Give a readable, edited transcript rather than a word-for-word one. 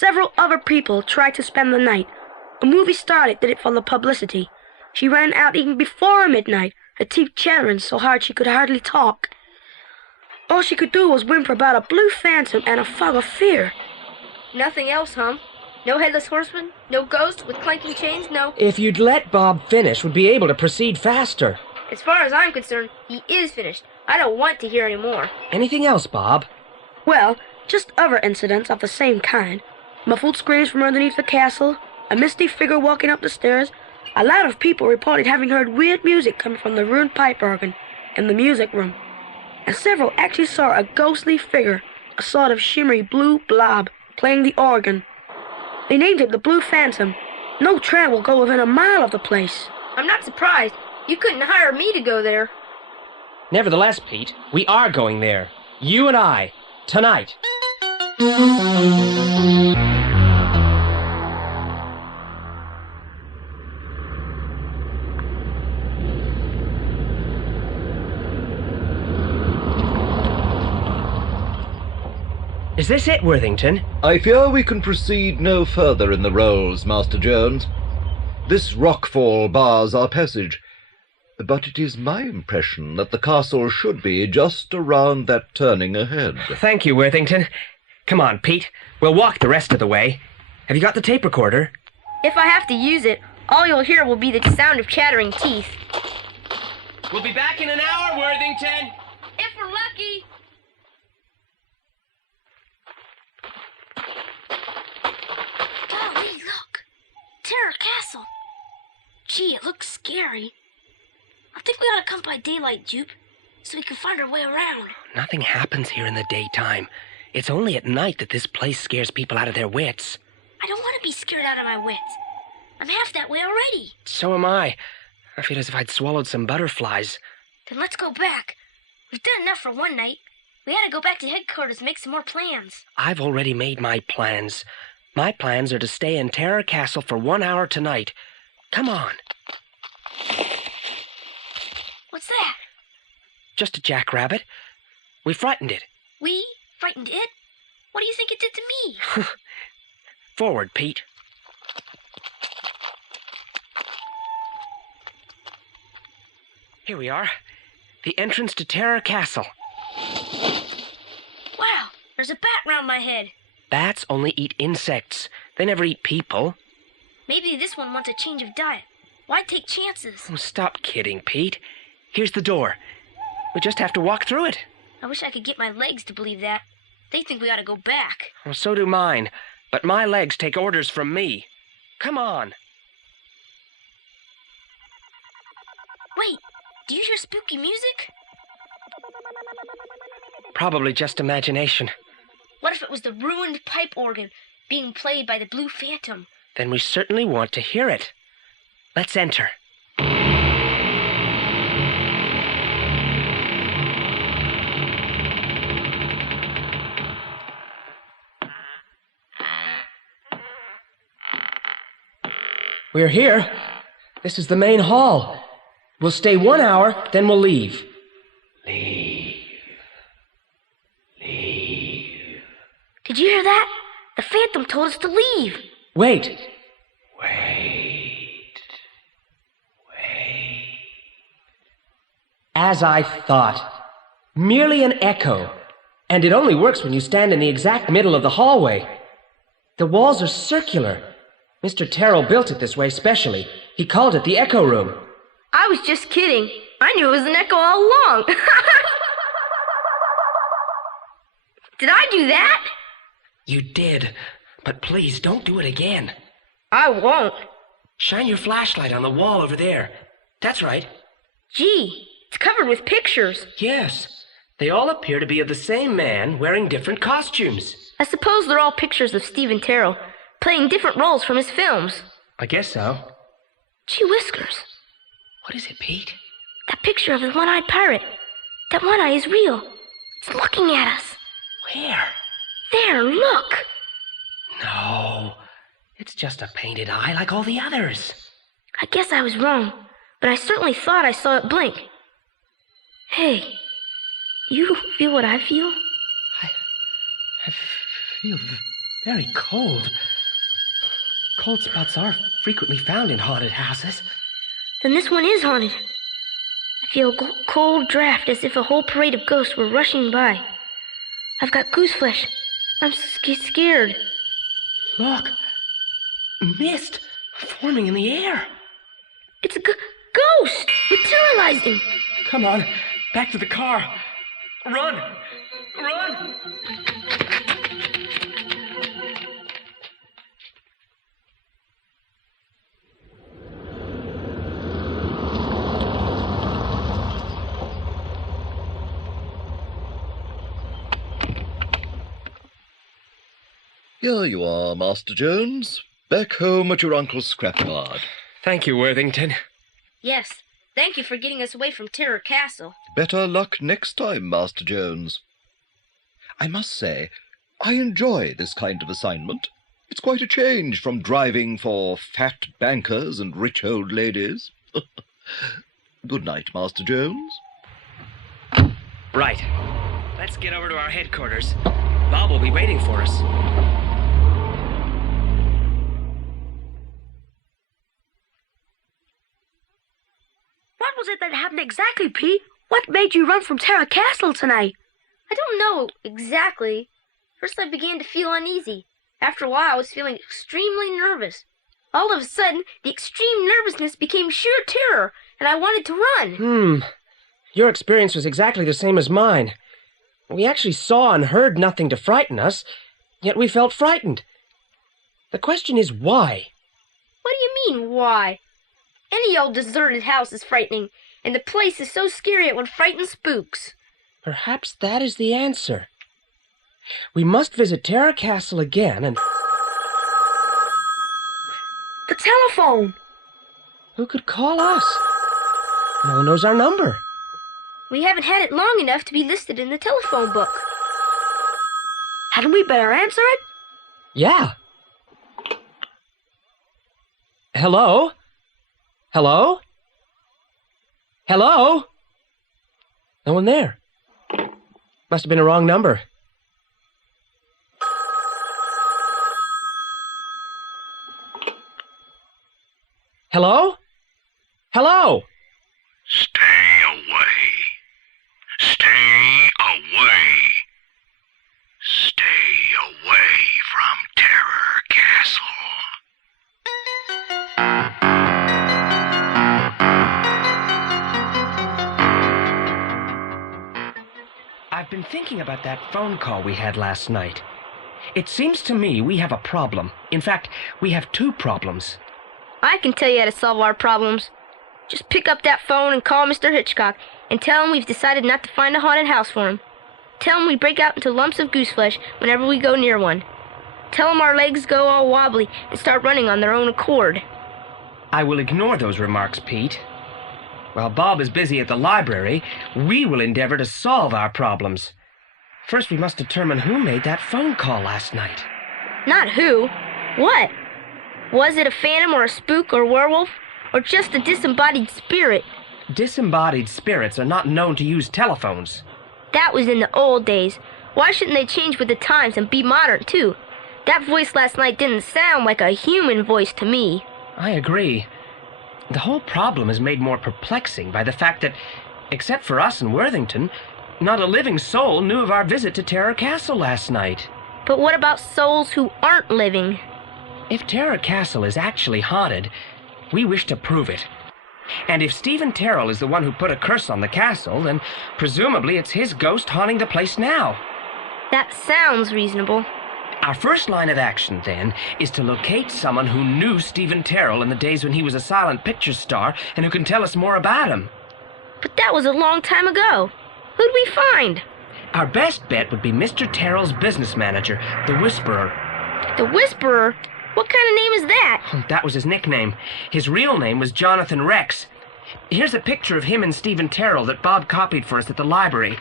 Several other people tried to spend the night. A movie star did it for the publicity. She ran out even before midnight, her teeth chattering so hard she could hardly talk. All she could do was whimper about a blue phantom and a fog of fear. Nothing else, huh? No headless horseman? No ghost with clanking chains? No... If you'd let Bob finish, we'd be able to proceed faster. As far as I'm concerned, he is finished. I don't want to hear any more. Anything else, Bob? Well, just other incidents of the same kind. Muffled screams from underneath the castle, a misty figure walking up the stairs. A lot of people reported having heard weird music coming from the ruined pipe organ in the music room. And several actually saw a ghostly figure, a sort of shimmery blue blob, playing the organ. They named it the Blue Phantom. No train will go within a mile of the place. I'm not surprised. You couldn't hire me to go there. Nevertheless, Pete, we are going there. You and I. Tonight. Is this it, Worthington? I fear we can proceed no further in the rolls, Master Jones. This rockfall bars our passage, but it is my impression that the castle should be just around that turning ahead. Thank you, Worthington. Come on, Pete. We'll walk the rest of the way. Have you got the tape recorder? If I have to use it, all you'll hear will be the sound of chattering teeth. We'll be back in an hour, Worthington. If we're lucky. Golly, look! Terror Castle. Gee, it looks scary. I think we ought to come by daylight, Jupe, so we can find our way around. Nothing happens here in the daytime. It's only at night that this place scares people out of their wits. I don't want to be scared out of my wits. I'm half that way already. So am I. I feel as if I'd swallowed some butterflies. Then let's go back. We've done enough for one night. We gotta go back to headquarters and make some more plans. I've already made my plans. My plans are to stay in Terror Castle for 1 hour tonight. Come on. What's that? Just a jackrabbit. We frightened it. We frightened it? What do you think it did to me? Forward, Pete. Here we are. The entrance to Terror Castle. Wow, there's a bat round my head. Bats only eat insects. They never eat people. Maybe this one wants a change of diet. Why take chances? Oh, stop kidding, Pete. Here's the door. We just have to walk through it. I wish I could get my legs to believe that. They think we ought to go back. Well, so do mine. But my legs take orders from me. Come on. Wait, do you hear spooky music? Probably just imagination. What if it was the ruined pipe organ being played by the Blue Phantom? Then we certainly want to hear it. Let's enter. We're here. This is the main hall. We'll stay 1 hour, then we'll leave. Leave. Leave. Did you hear that? The Phantom told us to leave. Wait. Wait. As I thought. Merely an echo. And it only works when you stand in the exact middle of the hallway. The walls are circular. Mr. Terrell built it this way specially. He called it the Echo Room. I was just kidding. I knew it was an echo all along. Did I do that? You did. But please, don't do it again. I won't. Shine your flashlight on the wall over there. That's right. Gee, it's covered with pictures. Yes. They all appear to be of the same man wearing different costumes. I suppose they're all pictures of Stephen Terrell, playing different roles from his films. I guess so. Gee whiskers. What is it, Pete? That picture of the one-eyed pirate. That one eye is real. It's looking at us. Where? There, look. No. It's just a painted eye like all the others. I guess I was wrong, but I certainly thought I saw it blink. Hey, you feel what I feel? I feel Very cold. Cold spots are frequently found in haunted houses. Then this one is haunted. I feel a cold draft as if a whole parade of ghosts were rushing by. I've got goose flesh. I'm scared. Look. Mist forming in the air. It's a ghost! Materializing! Come on, back to the car. Run! Run! Here you are, Master Jones. Back home at your uncle's scrapyard. Thank you, Worthington. Yes, thank you for getting us away from Terror Castle. Better luck next time, Master Jones. I must say, I enjoy this kind of assignment. It's quite a change from driving for fat bankers and rich old ladies. Good night, Master Jones. Right. Let's get over to our headquarters. Bob will be waiting for us. What was it that happened exactly, Pete? What made you run from Terra Castle tonight? I don't know exactly. First I began to feel uneasy. After a while I was feeling extremely nervous. All of a sudden, the extreme nervousness became sheer terror, and I wanted to run. Your experience was exactly the same as mine. We actually saw and heard nothing to frighten us, yet we felt frightened. The question is why? What do you mean, why? Any old deserted house is frightening, and the place is so scary it would frighten spooks. Perhaps that is the answer. We must visit Terra Castle again and... The telephone! Who could call us? No one knows our number. We haven't had it long enough to be listed in the telephone book. Hadn't we better answer it? Yeah. Hello? Hello? Hello? No one there. Must have been a wrong number. Hello? Hello? Stay away. Stay away. Stay away from Terror Castle. I've been thinking about that phone call we had last night. It seems to me we have a problem. In fact, we have two problems. I can tell you how to solve our problems. Just pick up that phone and call Mr. Hitchcock and tell him we've decided not to find a haunted house for him. Tell him we break out into lumps of goose flesh whenever we go near one. Tell him our legs go all wobbly and start running on their own accord. I will ignore those remarks, Pete. While Bob is busy at the library, we will endeavor to solve our problems. First, we must determine who made that phone call last night. Not who. What? Was it a phantom or a spook or werewolf? Or just a disembodied spirit? Disembodied spirits are not known to use telephones. That was in the old days. Why shouldn't they change with the times and be modern, too? That voice last night didn't sound like a human voice to me. I agree. The whole problem is made more perplexing by the fact that, except for us and Worthington, not a living soul knew of our visit to Terror Castle last night. But what about souls who aren't living? If Terror Castle is actually haunted, we wish to prove it. And if Stephen Terrell is the one who put a curse on the castle, then presumably it's his ghost haunting the place now. That sounds reasonable. Our first line of action, then, is to locate someone who knew Stephen Terrell in the days when he was a silent picture star and who can tell us more about him. But that was a long time ago. Who'd we find? Our best bet would be Mr. Terrell's business manager, the Whisperer. The Whisperer? What kind of name is that? That was his nickname. His real name was Jonathan Rex. Here's a picture of him and Stephen Terrell that Bob copied for us at the library.